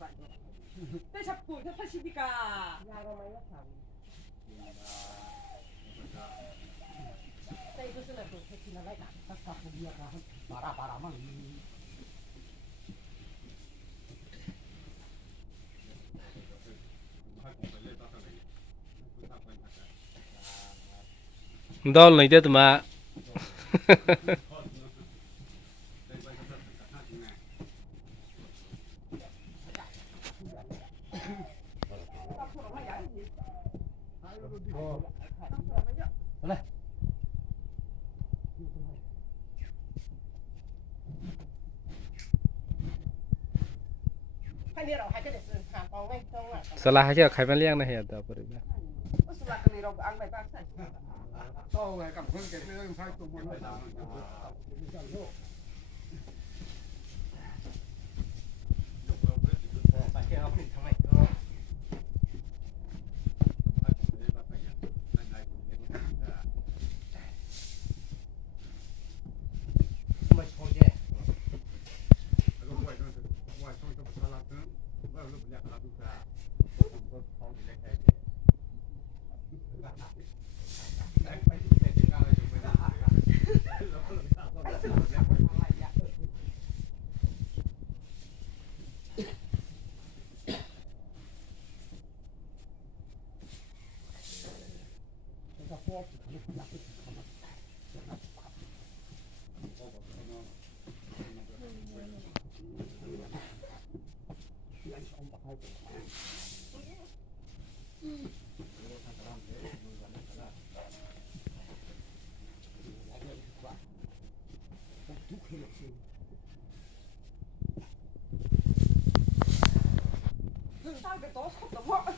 Te sappo, te pacifica. Sai cosa la cosa che la vai a tacca via para man. ดอลเลยเด็ดมาสลาให้เจ้าใครมาเลี้ยงนะเฮียเดี๋ยวไปดูนะ กับเพื่อนแกเรื่องใช้ตัวมันSalve, todos,